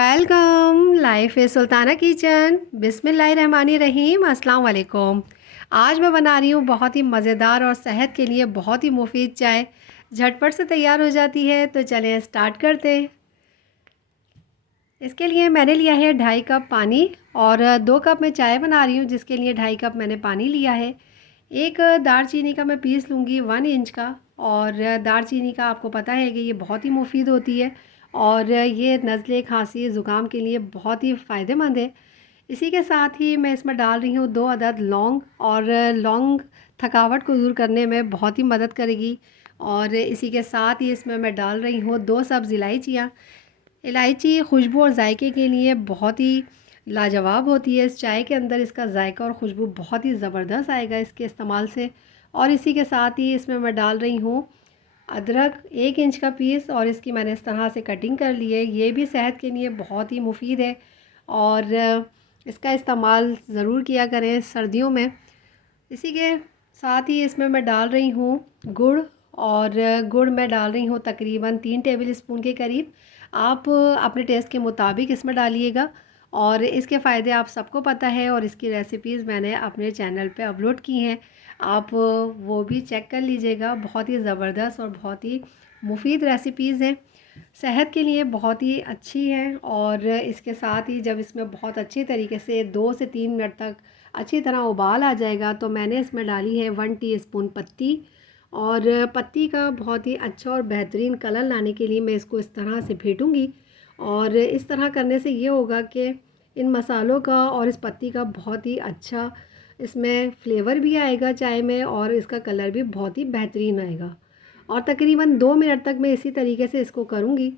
Welcome life है Sultana kitchen. बिस्मिल्लाहिर्रहमानिर्रहीम। अस्सलाम वालेकुम। आज मैं बना रही हूँ बहुत ही मज़ेदार और सेहत के लिए बहुत ही मुफीद चाय। झटपट से तैयार हो जाती है, तो चलें स्टार्ट करते हैं। इसके लिए मैंने लिया है 2.5 कप पानी और 2 कप मैं चाय बना रही हूँ, जिसके लिए 2.5 कप मैंने पानी लिया है। एक दालचीनी का मैं पीस लूँगी 1 इंच का। और दालचीनी का आपको पता है कि ये बहुत ही मुफीद होती है और ये नज़ले खांसी ज़ुकाम के लिए बहुत ही फ़ायदेमंद है। इसी के साथ ही मैं इसमें डाल रही हूँ 2 अदद लौंग। और लौंग थकावट को दूर करने में बहुत ही मदद करेगी। और इसी के साथ ही इसमें मैं डाल रही हूँ 2 सब्ज़ इलायचियाँ। इलायची खुशबू और जायके के लिए बहुत ही लाजवाब होती है। इस चाय के अंदर इसका जायका और खुशबू बहुत ही ज़बरदस्त आएगा इसके इस्तेमाल से। और इसी के साथ ही इसमें मैं डाल रही हूँ अदरक 1 इंच का पीस, और इसकी मैंने इस तरह से कटिंग कर ली है। ये भी सेहत के लिए बहुत ही मुफीद है और इसका इस्तेमाल ज़रूर किया करें सर्दियों में। इसी के साथ ही इसमें मैं डाल रही हूँ गुड़। और गुड़ मैं डाल रही हूँ तकरीबन 3 टेबल स्पून के करीब। आप अपने टेस्ट के मुताबिक इसमें डालिएगा। और इसके फ़ायदे आप सबको पता है और इसकी रेसिपीज़ मैंने अपने चैनल पे अपलोड की हैं। आप वो भी चेक कर लीजिएगा। बहुत ही ज़बरदस्त और बहुत ही मुफीद रेसिपीज़ हैं, सेहत के लिए बहुत ही अच्छी है। और इसके साथ ही जब इसमें बहुत अच्छी तरीके से 2 से 3 मिनट तक अच्छी तरह उबाल आ जाएगा, तो मैंने इसमें डाली है 1 टीस्पून पत्ती। और पत्ती का बहुत ही अच्छा और बेहतरीन कलर लाने के लिए मैं इसको इस तरह से फेंटूँगी। और इस तरह करने से ये होगा कि इन मसालों का और इस पत्ती का बहुत ही अच्छा इसमें फ्लेवर भी आएगा चाय में, और इसका कलर भी बहुत ही बेहतरीन आएगा। और तकरीबन 2 मिनट तक मैं इसी तरीके से इसको करूँगी।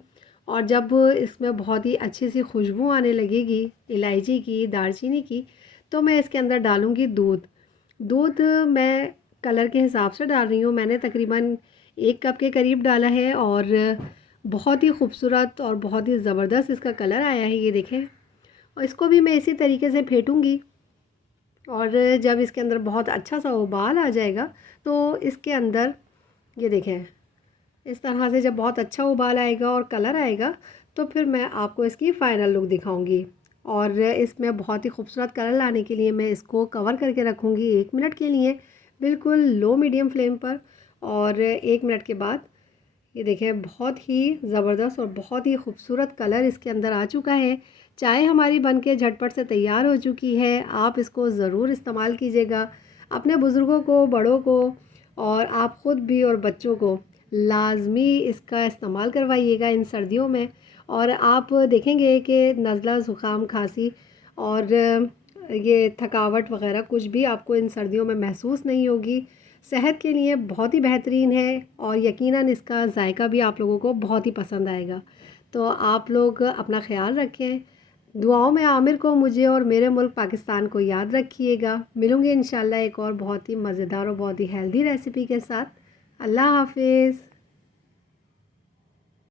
और जब इसमें बहुत ही अच्छी सी खुशबू आने लगेगी इलायची की, दालचीनी की, तो मैं इसके अंदर डालूँगी दूध। दूध मैं कलर के हिसाब से डाल रही हूँ। मैंने तकरीबन 1 कप के करीब डाला है और बहुत ही खूबसूरत और बहुत ही ज़बरदस्त इसका कलर आया है, ये देखें। और इसको भी मैं इसी तरीके से फेंटूँगी। और जब इसके अंदर बहुत अच्छा सा उबाल आ जाएगा, तो इसके अंदर ये देखें, इस तरह से जब बहुत अच्छा उबाल आएगा और कलर आएगा, तो फिर मैं आपको इसकी फ़ाइनल लुक दिखाऊंगी। और इसमें बहुत ही खूबसूरत कलर लाने के लिए मैं इसको कवर करके रखूँगी 1 मिनट के लिए, बिल्कुल लो मीडियम फ्लेम पर। और 1 मिनट के बाद ये देखें, बहुत ही ज़बरदस्त और बहुत ही खूबसूरत कलर इसके अंदर आ चुका है। चाय हमारी बनके झटपट से तैयार हो चुकी है। आप इसको ज़रूर इस्तेमाल कीजिएगा, अपने बुज़ुर्गों को, बड़ों को, और आप ख़ुद भी और बच्चों को लाजमी इसका इस्तेमाल करवाइएगा इन सर्दियों में। और आप देखेंगे कि नज़ला, ज़ुकाम, खांसी और ये थकावट वग़ैरह कुछ भी आपको इन सर्दियों में महसूस नहीं होगी। सेहत के लिए बहुत ही बेहतरीन है और यकीनन इसका जायका भी आप लोगों को बहुत ही पसंद आएगा। तो आप लोग अपना ख़्याल रखें। दुआओं में आमिर को, मुझे और मेरे मुल्क पाकिस्तान को याद रखिएगा। मिलूँगी इंशाल्लाह एक और बहुत ही मज़ेदार और बहुत ही हेल्दी रेसिपी के साथ। अल्लाह हाफ़िज़।